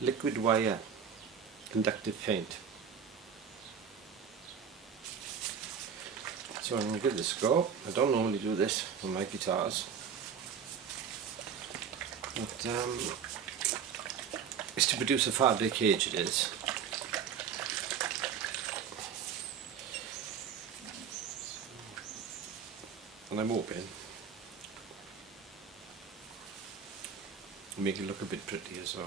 liquid wire conductive paint. So I'm going to give this a go. I don't normally do this on my guitars, but it's to produce a fabric cage, it is. And I'm hoping make it look a bit prettier, so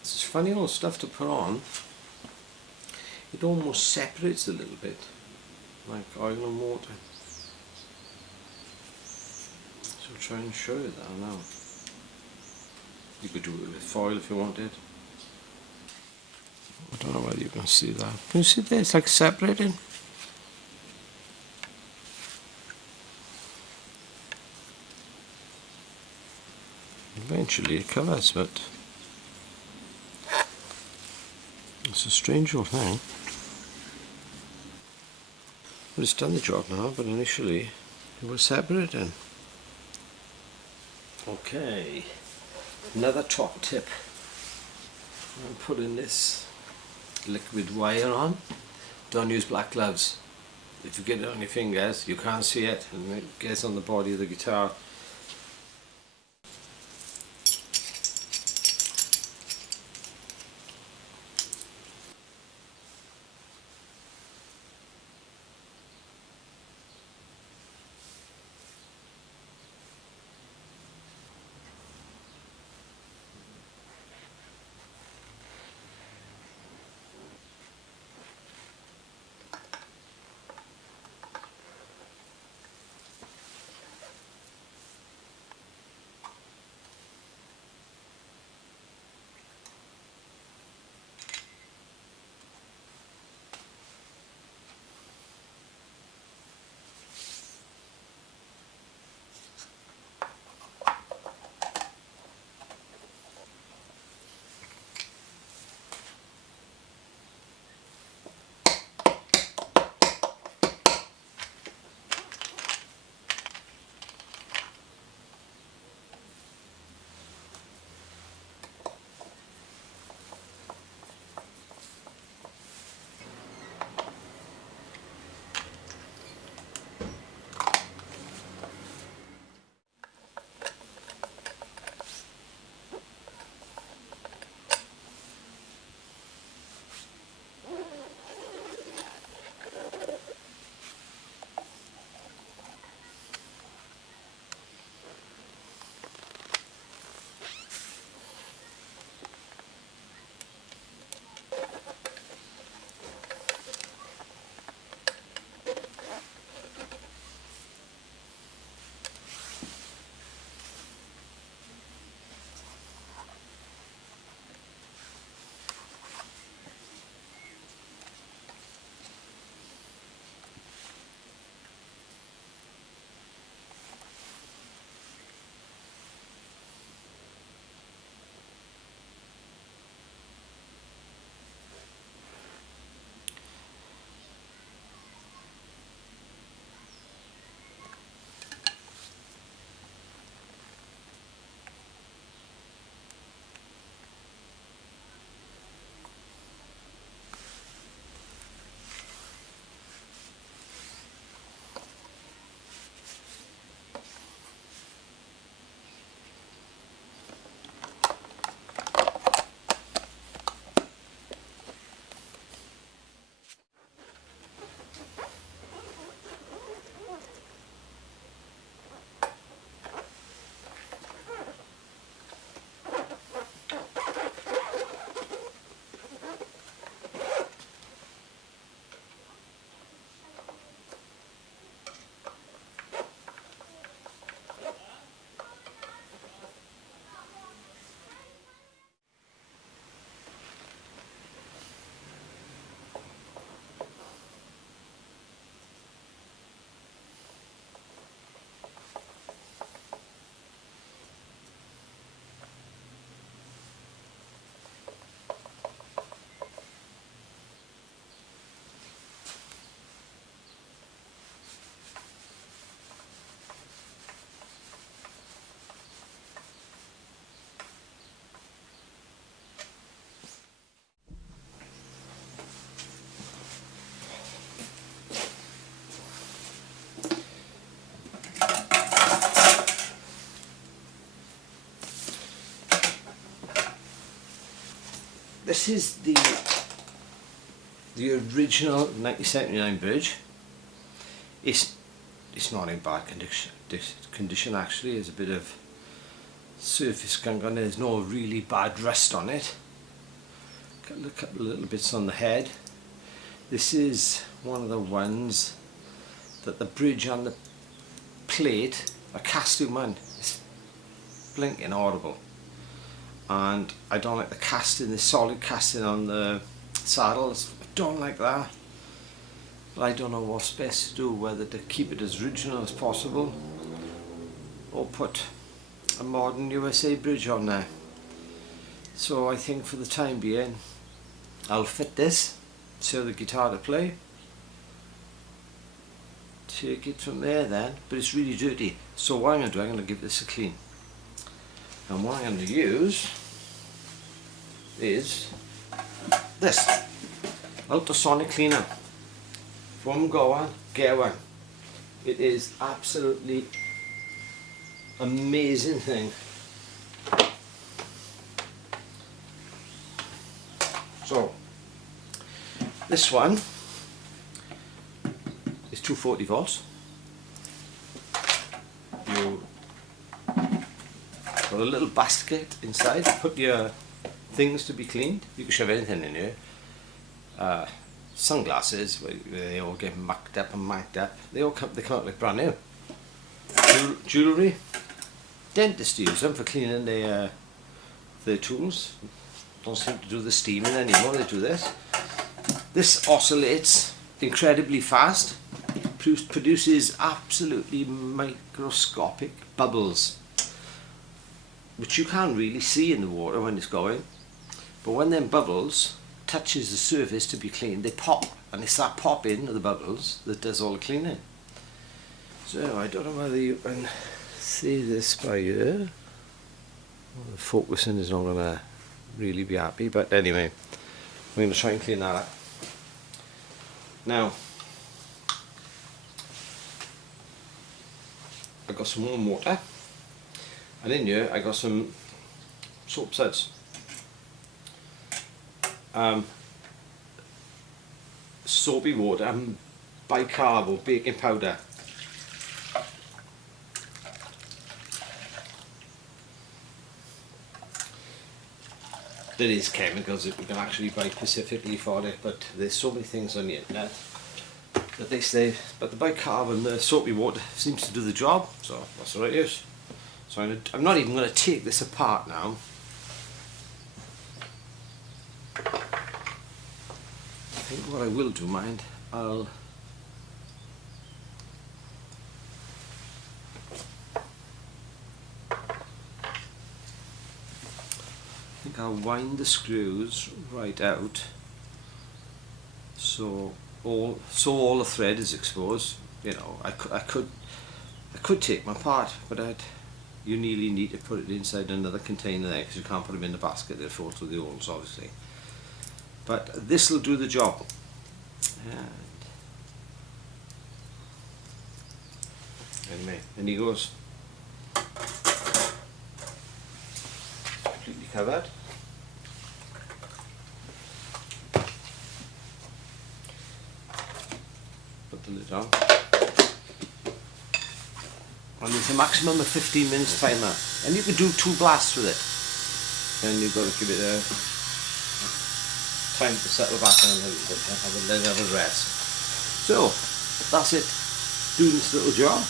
this is funny old stuff to put on. It almost separates a little bit, like oil and water. So I'll try and show you that now. You could do it with foil if you wanted. I don't know whether you can see that. Can you see there? It's like separating. Eventually it colours, but it's a strange old thing. But it's done the job now, but initially it was separating. Okay, another top tip. I'm putting this liquid wire on. Don't use black gloves. If you get it on your fingers, you can't see it, and it gets on the body of the guitar. this is the original 1979 bridge. It's not in bad condition. This condition actually is a bit of surface gunk on it. There's no really bad rust on it. Got a couple of little bits on the head. This is one of the ones that the bridge on the plate are casting, man. It's blinking horrible. And I don't like the casting, the solid casting on the saddles. I don't like that. But I don't know what's best to do, whether to keep it as original as possible or put a modern USA bridge on there. So I think for the time being I'll fit this, show the guitar to play, take it from there then, but it's really dirty. So what I'm going to do, I'm going to give this a clean. And what I'm going to use is this ultrasonic cleaner from Goa. Get one. It is absolutely amazing thing. So this one is 240 volts. You got a little basket inside, put your things to be cleaned. You can shove anything in here. Sunglasses, where they all get mucked up and mic'd up. They come out like brand new. Jewellery. Dentists use them for cleaning their tools. Don't seem to do the steaming anymore, they do this. This oscillates incredibly fast. Produces absolutely microscopic bubbles, which you can't really see in the water when it's going. But when them bubbles touches the surface to be cleaned, they pop, and it's that popping of the bubbles that does all the cleaning. So I don't know whether you can see this by here. Well, the focusing is not going to really be happy, but anyway, I'm going to try and clean that up. Now, I got some warm water, and in here I got some soap suds. Soapy water and bicarb or baking powder. There is chemicals that we can actually buy specifically for it, but there's so many things on the internet that they say, but the bicarb and the soapy water seems to do the job, so that's what it is. So I'm not even going to take this apart now. I think what I will do, mind, I think I'll wind the screws right out so all the thread is exposed. You know, I could take them apart, but you nearly need to put it inside another container there, because you can't put them in the basket. They'll fall through the holes, obviously. But this will do the job. And anyway, and he goes. Completely covered. Put the lid on. And it's a maximum of 15 minutes timer. And you can do 2 blasts with it. And you've got to give it a time to settle back and have a rest. So that's it, doing this little job. I'll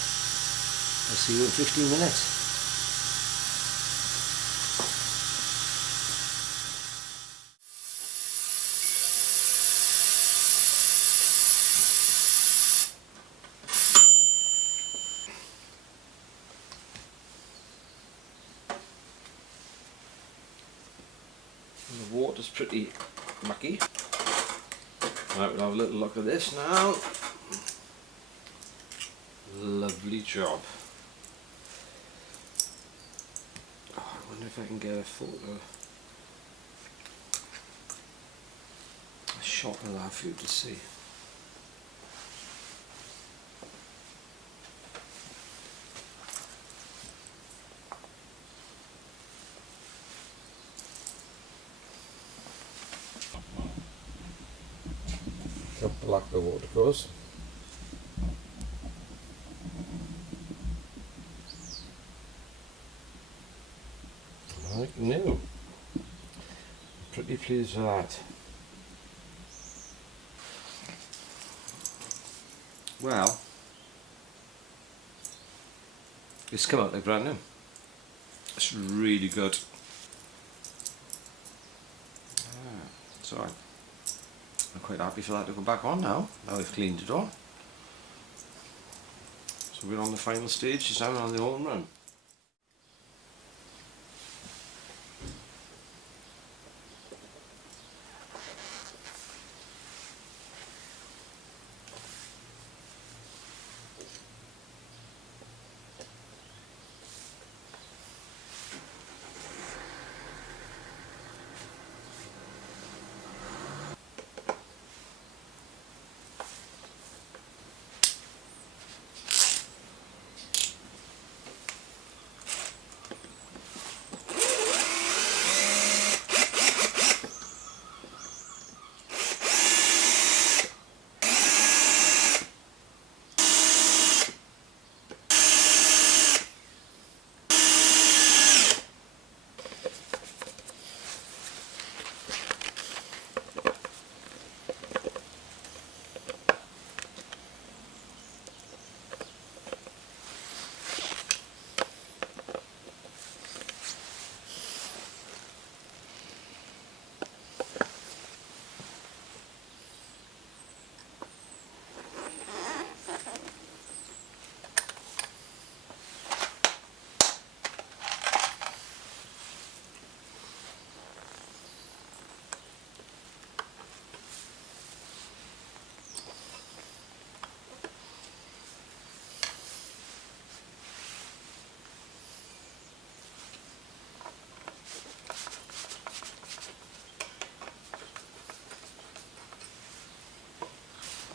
see you in 15 minutes. And the water's pretty mucky. Right, we'll have a little look at this now. Lovely job. Oh, I wonder if I can get a photo, a shot of that for you to see. Like the water goes. Like new. Pretty pleased with that. Well, it's come out like brand new. It's really good. So I'm quite happy for that to go back on now. Now we've cleaned it all. So we're on the final stage, it's now on the home run.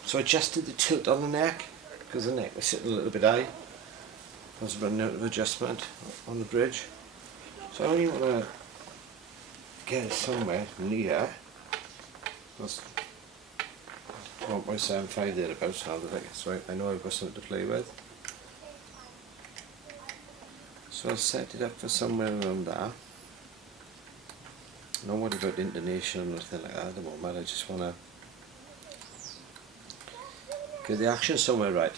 So I adjusted the tilt on the neck because the neck was sitting a little bit high. I was running out of adjustment on the bridge. So I only want to get it somewhere near. That's 1.75 thereabouts now, so I know I've got something to play with. So I set it up for somewhere around there. Not worried about intonation or anything like that at the moment. I just want to get the action somewhere right.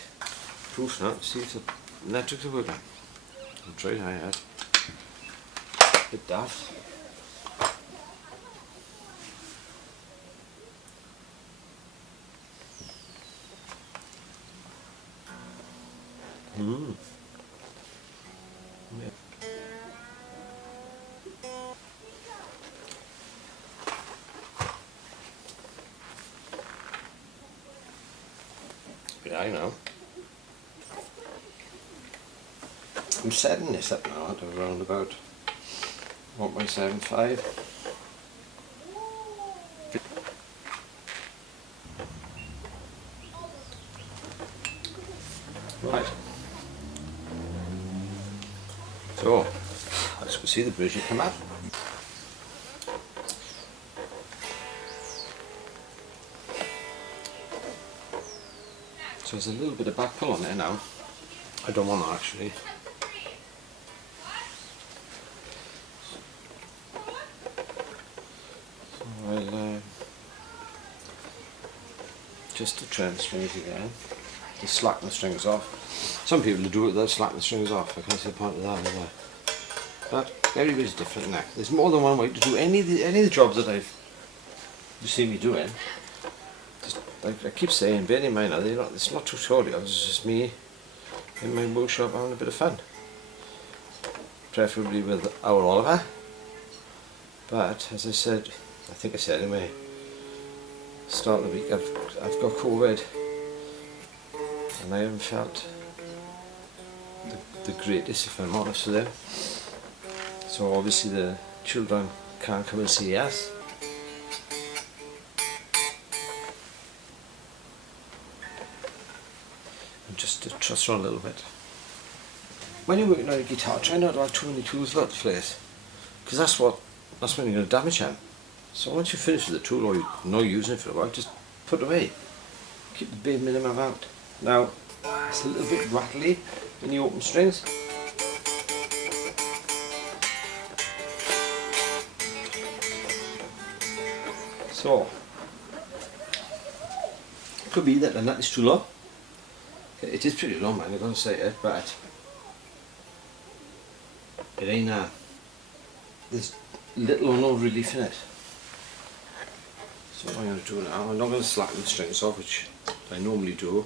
Proof now, see if the electrics are working. I'll try high hat. Bit daft. Yeah. Yeah, I know. I'm setting this up now at around about 1.75. Right. So, as you can see, the bridge has come up. So there's a little bit of back pull on there now. I don't want that actually. So I'll just to trim the strings again, to slacken the strings off. Some people do it without slacking the strings off. I can't see the point of that either. But everybody's different now. There's more than one way to do any of the jobs that you see me doing. Just, like I keep saying, bear in mind now, it's not tutorials, it's just me in my workshop having a bit of fun. Preferably with our Oliver. But as I said, I think I said anyway, start of the week I've got COVID and I haven't felt the greatest, if I'm honest with you. So obviously the children can't come and see us. And just to trust her a little bit. When you're working on a guitar, try not to have too many tools about the place, because that's when you're going to damage them. So once you finish with the tool or you're not using it for a while, just put it away. Keep the bare minimum out. Now, it's a little bit rattly in the open strings. So, it could be that the nut is too low. It is pretty low, man, I'm going to say it, but it ain't there's little or no relief in it. So what I'm going to do now, I'm not going to slacken the strings off, which I normally do.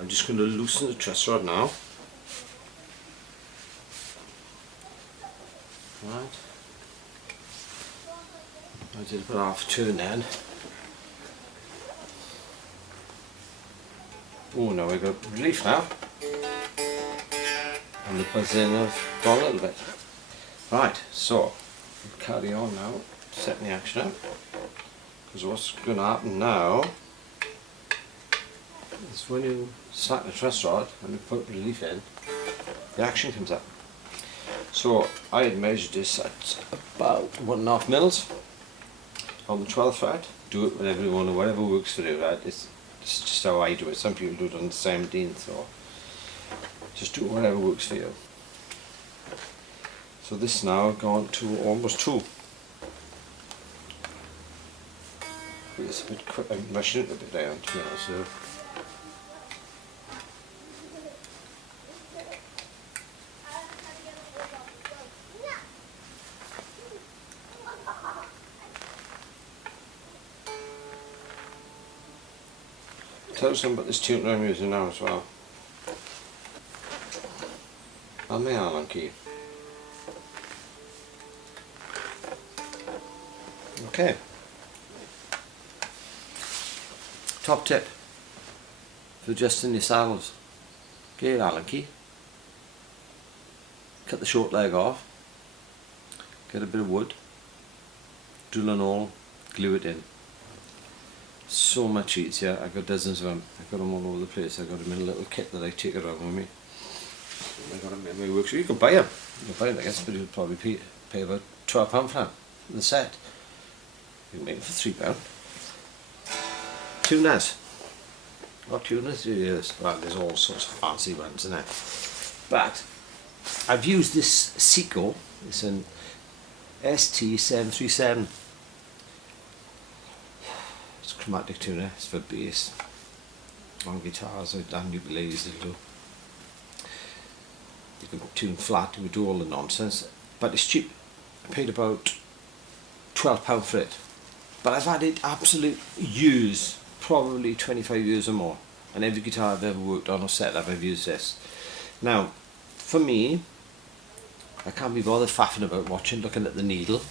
I'm just going to loosen the truss rod now. Right. I did about half a turn then. Oh, now we've got relief now. And the buzzing have gone a little bit. Right, so we'll carry on now, setting the action up. Because what's going to happen now is when you slacken the truss rod and you put relief in, the action comes up. So I had measured this at about 1.5 mils on the 12th fret. Do it whenever you want to, whatever works for you, right? It's just how I do it. Some people do it on the 17th, so just do whatever works for you. So this now gone to almost 2. It's a bit quick, I'm rushing it a bit down to be honest. So tell you something about this tuner I'm using now as well. And my Allen key. Okay. Top tip for adjusting your saddles. Get your Allen key. Cut the short leg off. Get a bit of wood. Drill and all. Glue it in. So much easier. I've got dozens of them. I've got them all over the place. I've got them in a little kit that I take around with me. I've got them in my workshop. You can buy them. You can buy them, I guess, but you'll probably pay about £12 for them. The set. You can make them for £3. Tuners. What tuners do you use? Well, there's all sorts of fancy ones in it. But I've used this Seiko. It's an ST737. It's a chromatic tuner. It's for bass. On guitars and ukuleles it'll do. You can tune flat, you can do all the nonsense. But it's cheap. I paid about £12 for it. But I've had it absolute years, probably 25 years or more. And every guitar I've ever worked on or set up, I've used this. Now, for me, I can't be bothered faffing about looking at the needle.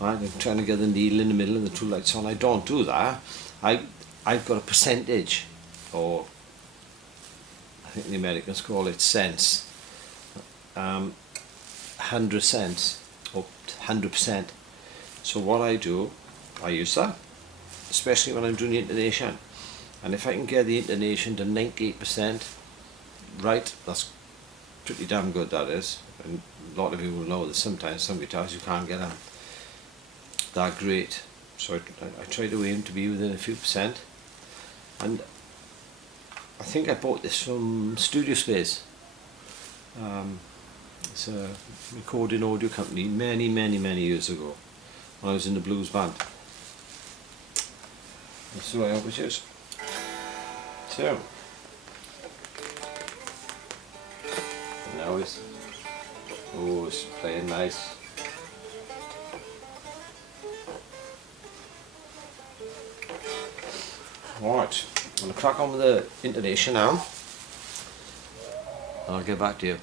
Right? I'm trying to get the needle in the middle and the 2 lights on. I don't do that. I've got a percentage, or I think the Americans call it cents. 100 cents or 100%. So what I do, I use that, especially when I'm doing the intonation. And if I can get the intonation to 98% right, that's pretty damn good, that is. And a lot of you will know that sometimes some guitars you can't get them that great. So I try to aim to be within a few percent. And I think I bought this from Studio Space. It's a recording audio company many years ago when I was in the blues band. That's the way I always use. So now it's playing nice. Right, I'm going to crack on with the intonation now, and I'll get back to you.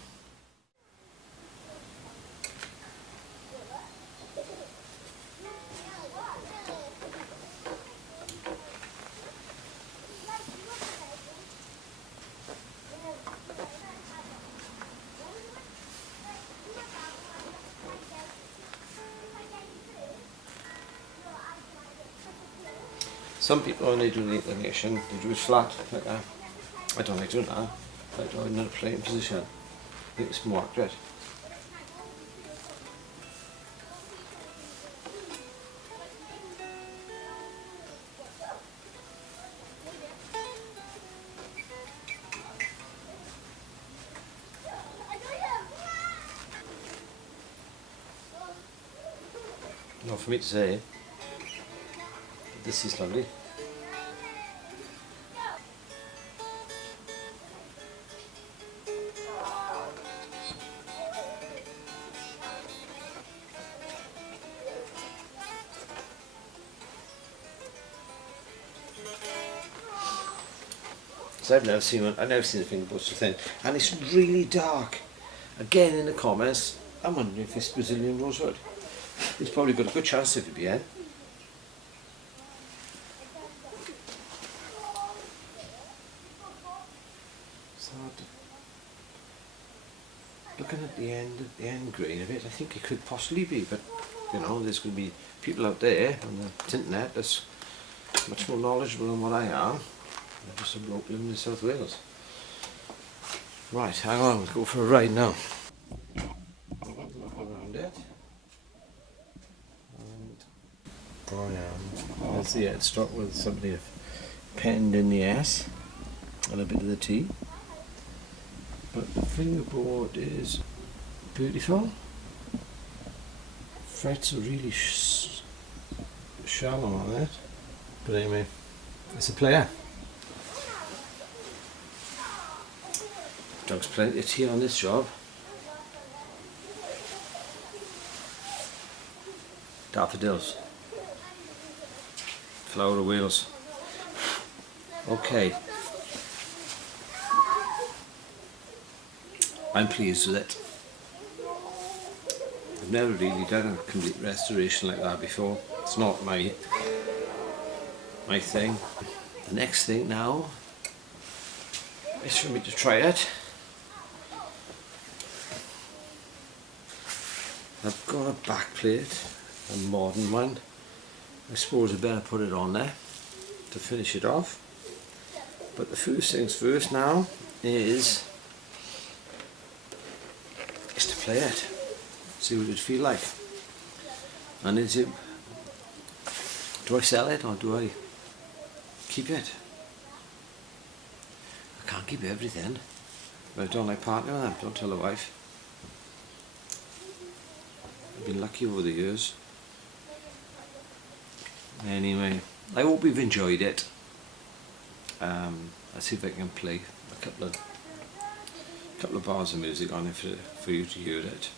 Some people, when they do the intonation, they do it flat, like that. I don't like doing that. I do it in a playing position. I think it's more accurate. Not for me to say, but this is lovely. So I've never seen one. I've never seen a fingerboard so thin, and it's really dark. Again, in the comments, I'm wondering if it's Brazilian rosewood. It's probably got a good chance of it being. So, looking at the end grain of it, I think it could possibly be, but you know, there's going to be people out there on the internet that's much more knowledgeable than what I am. I'm just a bloke living in South Wales. Right, hang on, we'll go for a ride now. Look around it. And there's the headstock with somebody penned in the S and a bit of the T. But the fingerboard is beautiful. Frets are really shallow on it. But anyway, it's a player. Doug's plenty of tea on this job. Daffodils. Flower of Wales. Okay. I'm pleased with it. I've never really done a complete restoration like that before. It's not my thing. The next thing now is for me to try it. I've got a back plate, a modern one. I suppose I better put it on there to finish it off. But the first things first now is to play it, see what it feel like. And is it, do I sell it or do I keep it? I can't keep everything, but I don't like parting with them, don't tell the wife. I've been lucky over the years. Anyway, I hope you've enjoyed it. I'll see if I can play a couple of bars of music on it for you to hear it.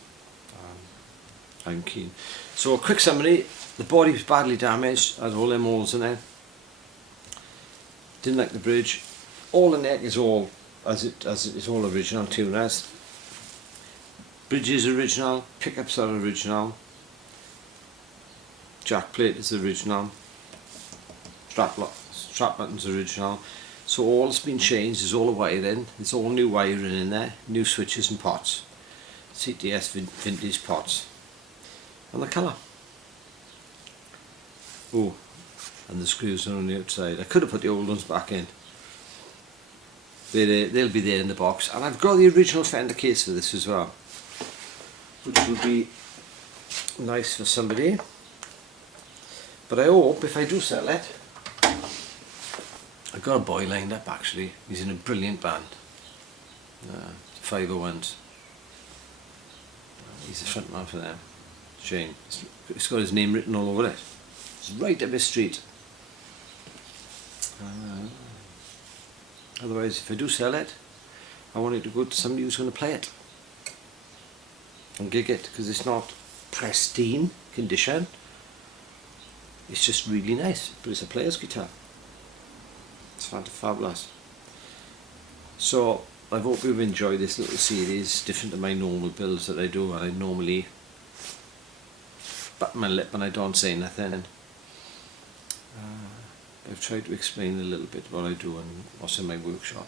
I'm keen. So a quick summary: the body was badly damaged, had all them holes in it. Didn't like the bridge. All the neck is all as it is all original tuners. Bridge is original, pickups are original, jack plate is original, strap button's original. So all that's been changed is all the wiring. It's all new wiring in there, new switches and pots. CTS vintage pots. And the colour. Oh, and the screws are on the outside. I could have put the old ones back in. They'll be there in the box. And I've got the original Fender case for this as well, which will be nice for somebody. But I hope if I do sell it, I've got a boy lined up actually. He's in a brilliant band, 501s. He's the front man for them. Shane. It's got his name written all over it. It's right up his street. Otherwise, if I do sell it, I want it to go to somebody who's going to play it and gig it, because it's not pristine condition. It's just really nice, but it's a player's guitar. It's fabulous. So I hope you've enjoyed this little series, different to my normal builds that I do, and I normally button my lip and I don't say nothing. I've tried to explain a little bit what I do and what's in my workshop.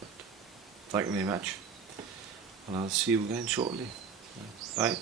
But thank you very much, and I'll see you again shortly. Bye.